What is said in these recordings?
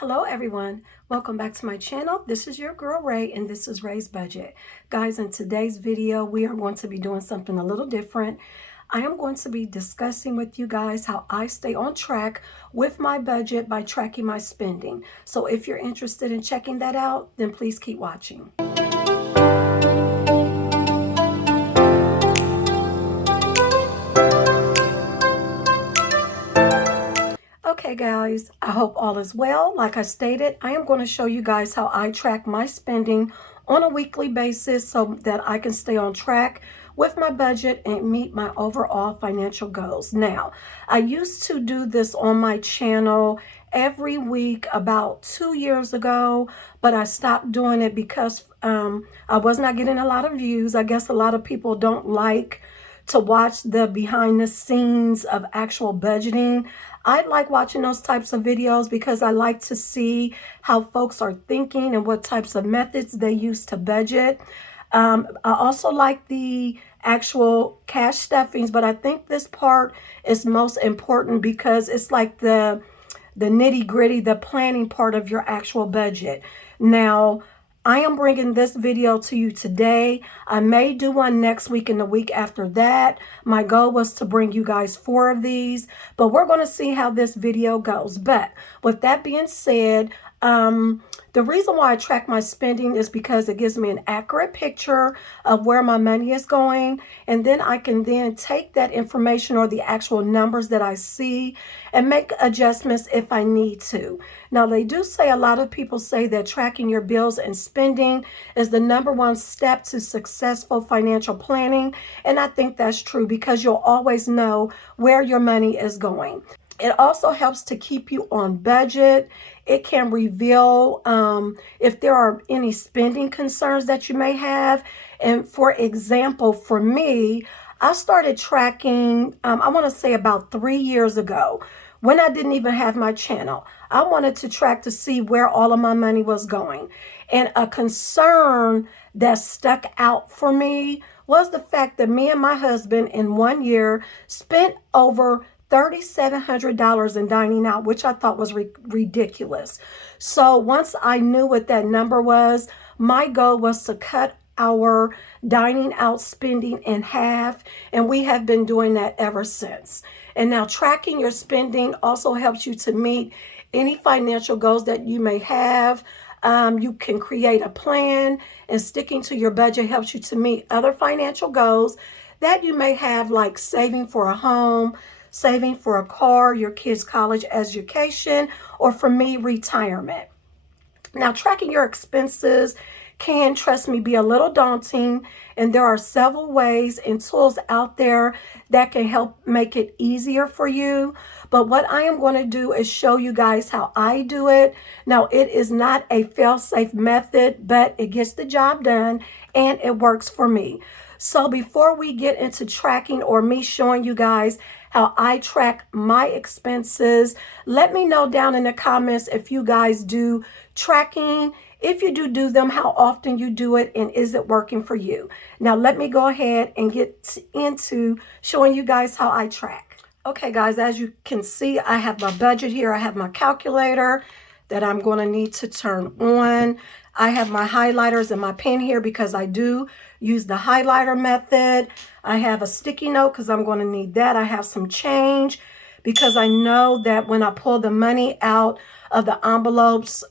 Hello everyone, welcome back to my channel. This is your girl Ray and this is Ray's Budget. Guys, in today's video we are going to be doing something a little different. I am going to be discussing with you guys how I stay on track with my budget by tracking my spending. So if you're interested in checking that out, then please keep watching. Okay guys, I hope all is well. Like I stated, I am going to show you guys how I track my spending on a weekly basis so that I can stay on track with my budget and meet my overall financial goals. Now, I used to do this on my channel every week about 2 years ago, but I stopped doing it because I was not getting a lot of views. I guess a lot of people don't like to watch the behind the scenes of actual budgeting. I like watching those types of videos because I like to see how folks are thinking and what types of methods they use to budget. I also like the actual cash stuffings, but I think this part is most important because it's like the nitty gritty, the planning part of your actual budget. Now, I am bringing this video to you today. I may do one next week and the week after that. My goal was to bring you guys 4 of these, but we're going to see how this video goes. But with that being said, the reason why I track my spending is because it gives me an accurate picture of where my money is going. And then I can then take that information or the actual numbers that I see and make adjustments if I need to. Now, they do say, a lot of people say that tracking your bills and spending is the #1 step to successful financial planning. And I think that's true because you'll always know where your money is going. It also helps to keep you on budget. It can reveal if there are any spending concerns that you may have. And for example, for me, I started tracking, I want to say about 3 years ago when I didn't even have my channel. I wanted to track to see where all of my money was going. And a concern that stuck out for me was the fact that me and my husband in 1 year spent over $3,700 in dining out, which I thought was ridiculous. So once I knew what that number was, my goal was to cut our dining out spending in half, and we have been doing that ever since. And now tracking your spending also helps you to meet any financial goals that you may have. You can create a plan, and sticking to your budget helps you to meet other financial goals that you may have, like saving for a home, saving for a car, your kids' college education, or for me, retirement. Now, tracking your expenses can, trust me, be a little daunting, and there are several ways and tools out there that can help make it easier for you. But what I am going to do is show you guys how I do it. Now, it is not a fail-safe method, but it gets the job done and it works for me. So before we get into tracking or me showing you guys how I track my expenses, let me know down in the comments if you guys do tracking. If you do them, how often you do it, and is it working for you? Now, let me go ahead and get into showing you guys how I track. Okay, guys, as you can see, I have my budget here. I have my calculator that I'm going to need to turn on. I have my highlighters and my pen here because I do use the highlighter method. I have a sticky note because I'm going to need that. I have some change because I know that when I pull the money out of the envelopes,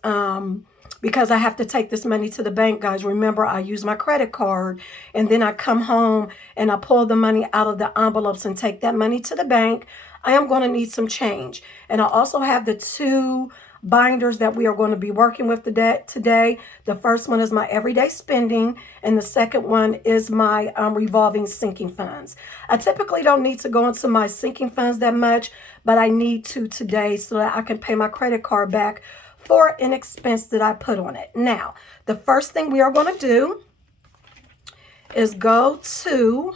because I have to take this money to the bank, guys. Remember, I use my credit card, and then I come home and I pull the money out of the envelopes and take that money to the bank. I am going to need some change. And I also have the 2 binders that we are going to be working with today. The first one is my everyday spending, and the second one is my revolving sinking funds. I typically don't need to go into my sinking funds that much, but I need to today so that I can pay my credit card back for an expense that I put on it. Now, the first thing we are going to do is go to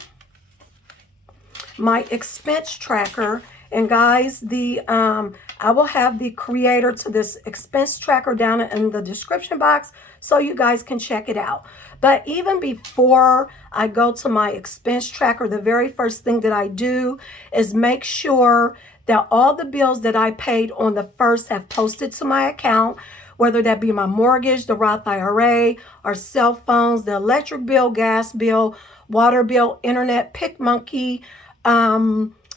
my expense tracker. And guys, I will have the creator to this expense tracker down in the description box so you guys can check it out. But even before I go to my expense tracker, the very first thing that I do is make sure that all the bills that I paid on the 1st have posted to my account, whether that be my mortgage, the Roth IRA, our cell phones, the electric bill, gas bill, water bill, internet, PicMonkey,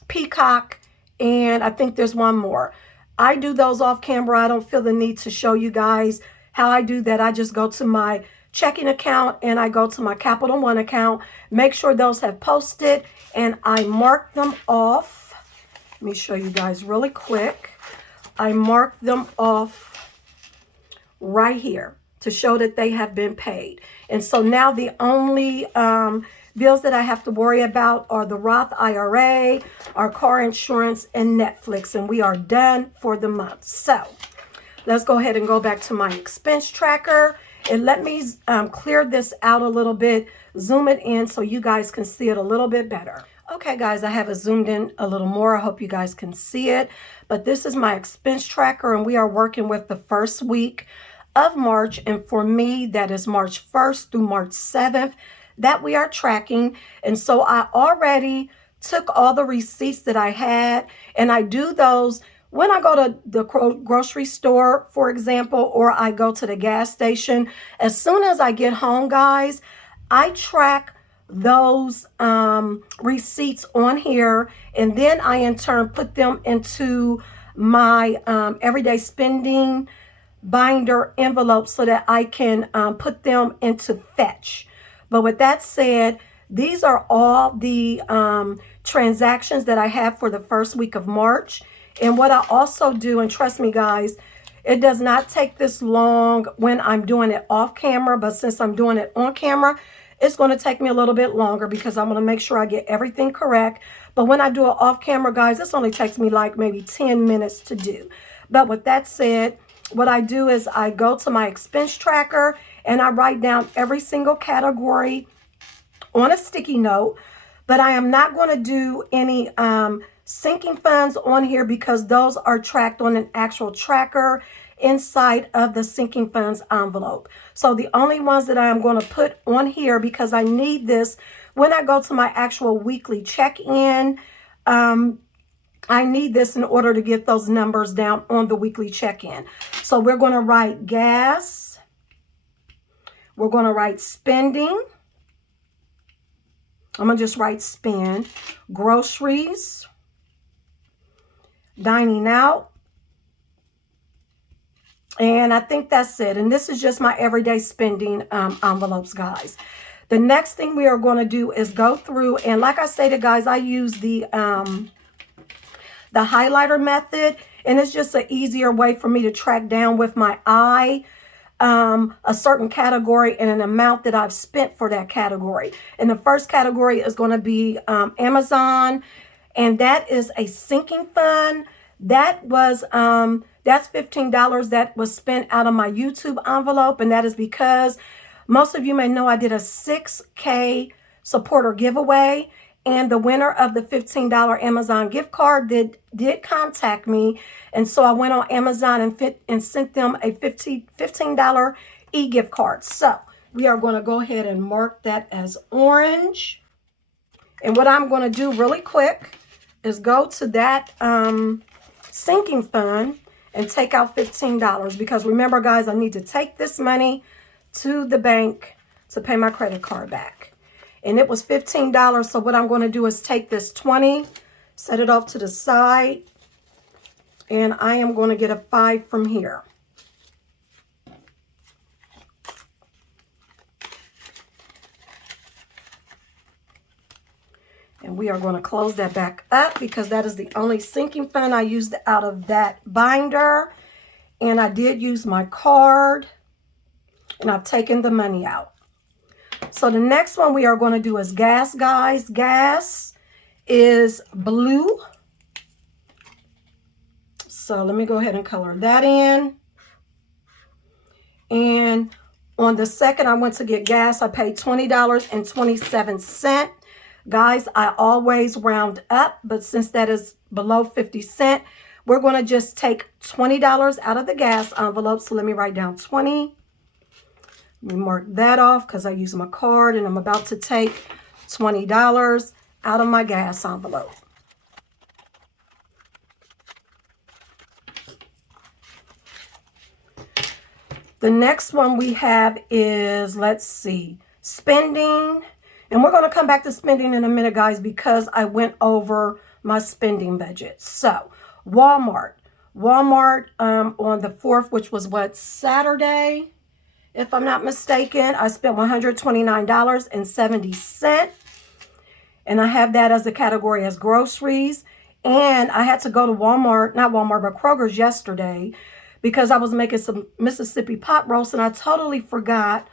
Peacock, and I think there's one more. I do those off camera. I don't feel the need to show you guys how I do that. I just go to my checking account and I go to my Capital One account, make sure those have posted, and I mark them off. Let me show you guys really quick. I mark them off right here to show that they have been paid. And so now the only bills that I have to worry about are the Roth IRA, our car insurance, and Netflix, and we are done for the month. So let's go ahead and go back to my expense tracker, and let me clear this out a little bit, zoom it in so you guys can see it a little bit better. Okay, guys, I have it zoomed in a little more. I hope you guys can see it, but this is my expense tracker, and we are working with the first week of March, and for me, that is March 1st through March 7th that we are tracking. And so I already took all the receipts that I had, and I do those when I go to the grocery store, for example, or I go to the gas station. As soon as I get home, guys, I track those receipts on here, and then I in turn put them into my everyday spending binder envelope so that I can put them into Fetch. But with that said, these are all the transactions that I have for the first week of March. And what I also do, and trust me guys, it does not take this long when I'm doing it off camera, but since I'm doing it on camera, it's going to take me a little bit longer because I'm going to make sure I get everything correct. But when I do it off camera, guys, this only takes me like maybe 10 minutes to do. But with that said, what I do is I go to my expense tracker and I write down every single category on a sticky note, but I am not going to do any sinking funds on here because those are tracked on an actual tracker inside of the sinking funds envelope. So the only ones that I am going to put on here, because I need this when I go to my actual weekly check-in, I need this in order to get those numbers down on the weekly check-in. So we're going to write gas. We're going to write spending. I'm going to just write spend. Groceries. Dining out. And I think that's it. And this is just my everyday spending envelopes, guys. The next thing we are going to do is go through. And like I stated, guys, I use the highlighter method. And it's just an easier way for me to track down with my eye a certain category and an amount that I've spent for that category. And the first category is going to be Amazon, and that is a sinking fund. That was that's $15 that was spent out of my YouTube envelope, and that is because most of you may know I did a 6K supporter giveaway, and the winner of the $15 Amazon gift card did contact me. And so I went on Amazon and sent them a $15 e-gift card. So we are going to go ahead and mark that as orange. And what I'm going to do really quick is go to that sinking fund and take out $15. Because remember, guys, I need to take this money to the bank to pay my credit card back. And it was $15. So what I'm going to do is take this 20, set it off to the side, and I am going to get a 5 from here. And we are going to close that back up because that is the only sinking fund I used out of that binder. And I did use my card, and I've taken the money out. So the next one we are going to do is gas, guys. Gas is blue. So let me go ahead and color that in. And on the second I went to get gas, I paid $20.27. Guys, I always round up, but since that is below 50 cents, we're going to just take $20 out of the gas envelope. So let me write down 20. Let me mark that off because I use my card, and I'm about to take $20 out of my gas envelope. The next one we have is, let's see, spending. And we're going to come back to spending in a minute, guys, because I went over my spending budget. So, Walmart. Walmart on the 4th, which was what, Saturday, if I'm not mistaken, I spent $129.70. And I have that as a category as groceries. And I had to go to Walmart, not Walmart, but Kroger's yesterday because I was making some Mississippi pot roast and I totally forgot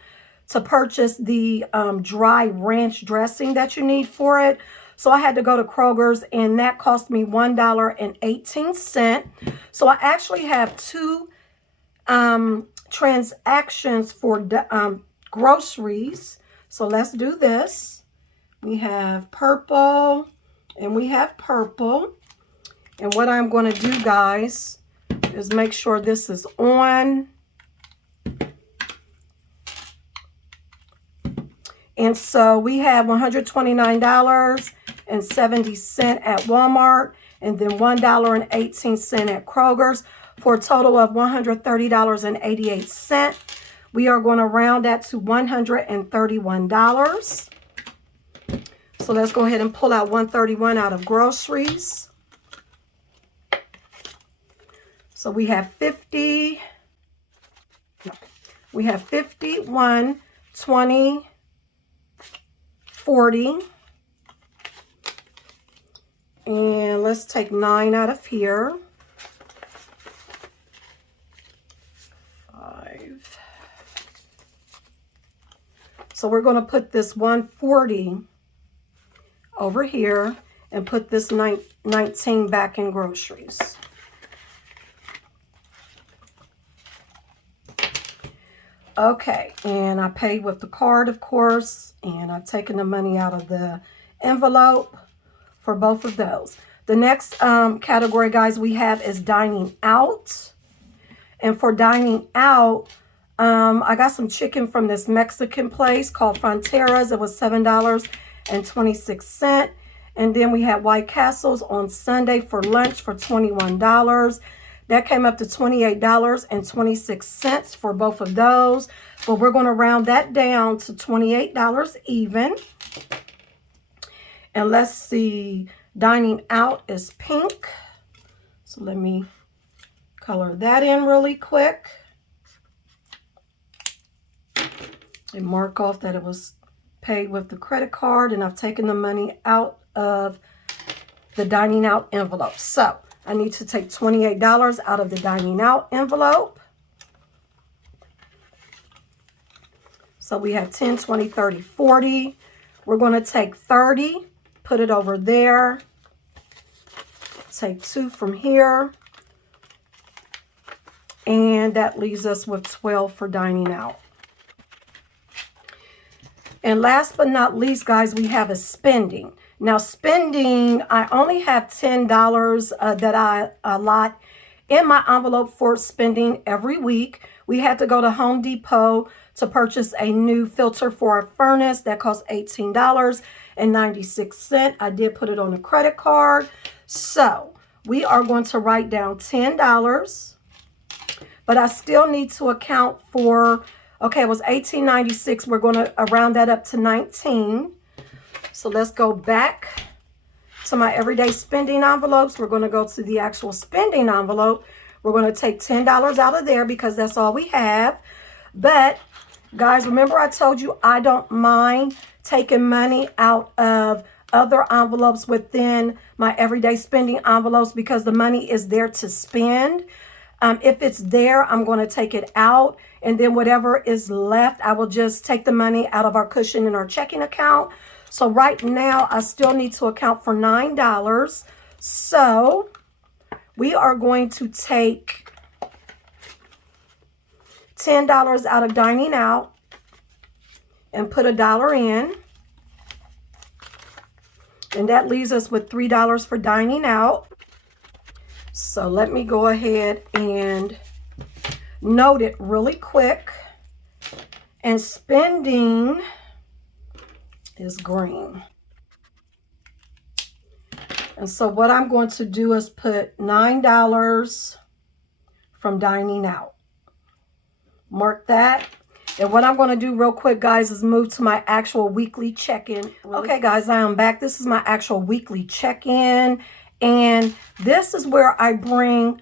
to purchase the dry ranch dressing that you need for it. So I had to go to Kroger's and that cost me $1.18. So I actually have two transactions for groceries. So let's do this. We have purple and we have purple. And what I'm going to do, guys, is make sure this is on. And so we have $129.70 at Walmart and then $1.18 at Kroger's for a total of $130.88. We are going to round that to $131. So let's go ahead and pull out $131 out of groceries. So we have 50, we have 51, 20, 40. And let's take 9 out of here. 5. So we're going to put this 140 over here and put this 19 back in groceries. Okay, and I paid with the card, of course, and I've taken the money out of the envelope for both of those. The next category, guys, we have is dining out. And for dining out, I got some chicken from this Mexican place called Fronteras. It was $7.26. And then we had White Castles on Sunday for lunch for $21. That came up to $28.26 for both of those. But we're going to round that down to $28 even. And let's see, dining out is pink. So let me color that in really quick. And mark off that it was paid with the credit card. And I've taken the money out of the dining out envelope. So I need to take $28 out of the dining out envelope. So we have 10, 20, 30, 40. We're going to take 30, put it over there. Take 2 from here. And that leaves us with 12 for dining out. And last but not least, guys, we have a spending. Now, spending, I only have $10 that I allot in my envelope for spending every week. We had to go to Home Depot to purchase a new filter for our furnace that cost $18.96. I did put it on a credit card. So we are going to write down $10, but I still need to account for, okay, it was $18.96. We're going to round that up to $19. So let's go back to my everyday spending envelopes. We're going to go to the actual spending envelope. We're going to take $10 out of there because that's all we have. But guys, remember I told you I don't mind taking money out of other envelopes within my everyday spending envelopes because the money is there to spend. If it's there, I'm going to take it out. And then whatever is left, I will just take the money out of our cushion in our checking account. So right now, I still need to account for $9. So we are going to take $10 out of dining out and put $1 in. And that leaves us with $3 for dining out. So let me go ahead and note it really quick. And spending is green. And so what I'm going to do is put $9 from dining out. Mark that. And what I'm going to do real quick, guys, is move to my actual weekly check-in. Okay, guys, I am back. This is my actual weekly check-in. And this is where I bring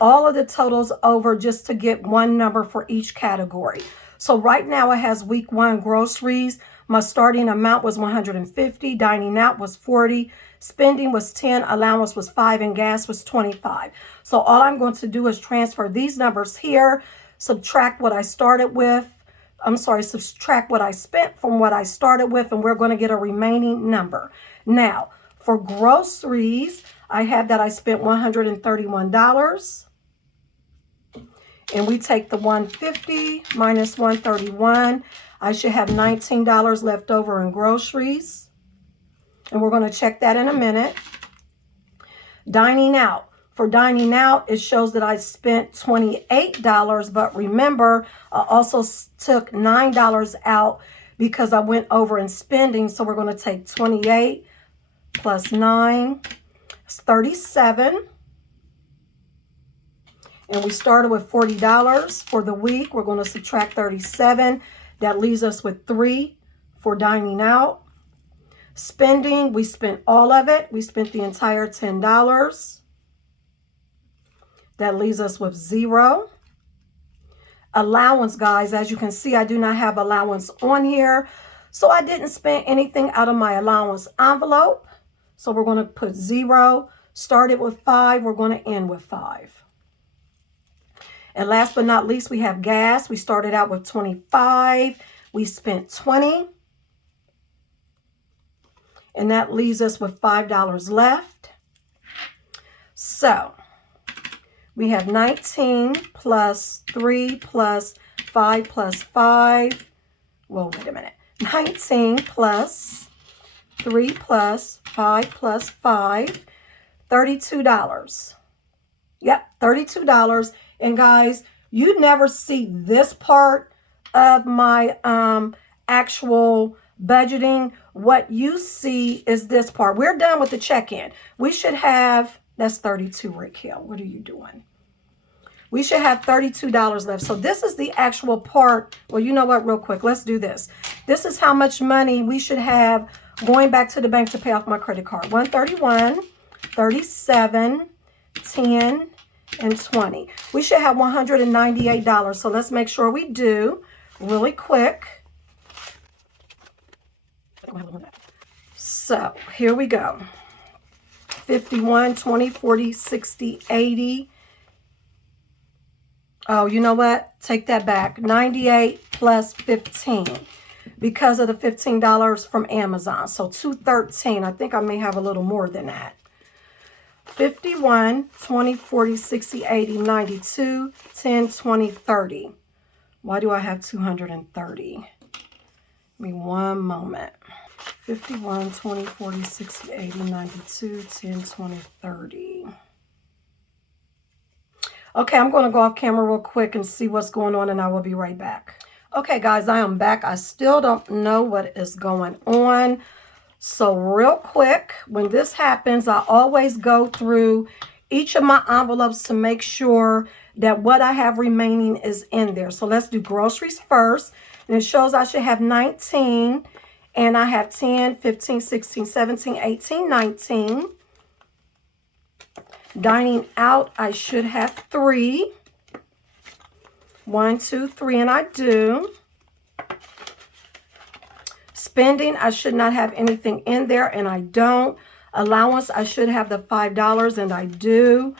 all of the totals over just to get one number for each category. So right now it has week 1 groceries. My starting amount was $150. Dining out was $40. Spending was $10. Allowance was $5. And gas was $25. So all I'm going to do is transfer these numbers here, subtract what I started with. Subtract what I spent from what I started with, and we're going to get a remaining number. Now, for groceries, I have that I spent $131. And we take the 150 minus 131. I should have $19 left over in groceries. And we're going to check that in a minute. Dining out. For dining out, it shows that I spent $28, but remember, I also took $9 out because I went over in spending. So we're going to take 28 plus 9. It's 37. And we started with $40 for the week. We're going to subtract 37. That leaves us with 3 for dining out. Spending, we spent all of it. We spent the entire $10. That leaves us with 0. Allowance, guys, as you can see, I do not have allowance on here. So I didn't spend anything out of my allowance envelope. So we're going to put 0. Started with 5. We're going to end with 5. And last but not least, we have gas. We started out with 25. We spent 20. And that leaves us with $5 left. So we have 19 plus 3 plus 5 plus 5. Well, wait a minute. 19 plus 3 plus 5 plus 5. $32. Yep, $32. And guys, you never see this part of my actual budgeting. What you see is this part. We're done with the check-in. We should have, that's 32, Rick Hill. What are you doing? We should have $32 left. So this is the actual part. Well, you know what? Real quick, let's do this. This is how much money we should have going back to the bank to pay off my credit card. 131, 37, 10, and 20. We should have $198. So let's make sure we do really quick. So here we go. 51, 20, 40, 60, 80. Oh, you know what? Take that back. 98 plus 15 because of the $15 from Amazon. So 213. I think I may have a little more than that. 51, 20, 40, 60, 80, 92, 10, 20, 30. Why do I have 230? Give me one moment. 51, 20, 40, 60, 80, 92, 10, 20, 30. Okay, I'm going to go off camera real quick and see what's going on, and I will be right back. Okay, guys, I am back. I still don't know what is going on. So real quick, when this happens, I always go through each of my envelopes to make sure that what I have remaining is in there. So let's do groceries first. And it shows I should have 19. And I have 10, 15, 16, 17, 18, 19. Dining out, I should have 3. 1, 2, 3, and I do. Spending, I should not have anything in there, and I don't. Allowance, I should have the $5, and I do.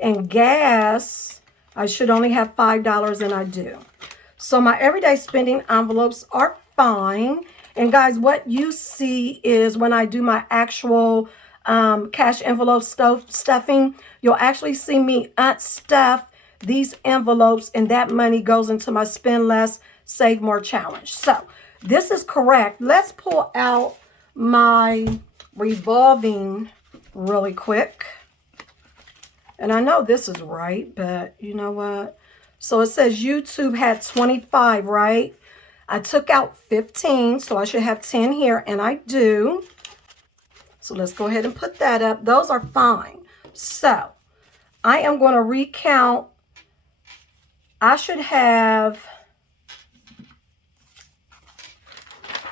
And gas, I should only have $5, and I do. So my everyday spending envelopes are fine. And guys, what you see is when I do my actual cash envelope stuffing, you'll actually see me unstuff these envelopes, and that money goes into my spend less, save more challenge. So this is correct. Let's pull out my revolving really quick. And I know this is right, but you know what? So it says YouTube had 25, right? I took out 15, so I should have 10 here, and I do. So let's go ahead and put that up. Those are fine. So I am going to recount. I should have,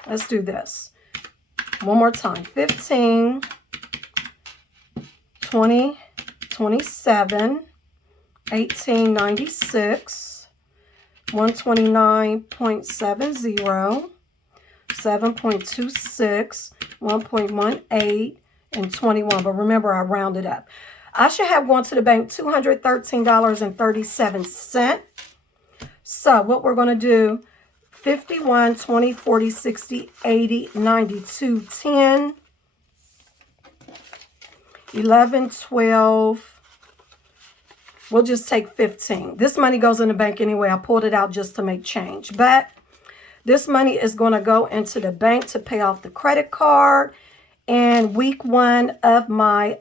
let's do this one more time. 15, 20, 27, 1896, 129.70, 7.26, 1.18, and 21. But remember, I rounded up. I should have gone to the bank $213.37. So what we're going to do, 51, 20, 40, 60, 80, 92, 10, 11, 12. We'll just take 15. This money goes in the bank anyway. I pulled it out just to make change. But this money is going to go into the bank to pay off the credit card. And week 1 of my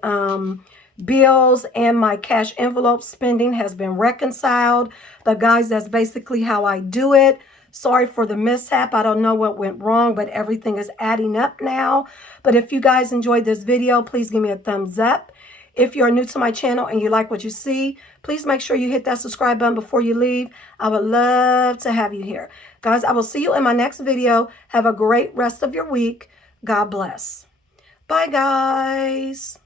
bills and my cash envelope spending has been reconciled. But guys, that's basically how I do it. Sorry for the mishap. I don't know what went wrong, but everything is adding up now. But if you guys enjoyed this video, please give me a thumbs up. If you're new to my channel and you like what you see, please make sure you hit that subscribe button before you leave. I would love to have you here. Guys, I will see you in my next video. Have a great rest of your week. God bless. Bye, guys.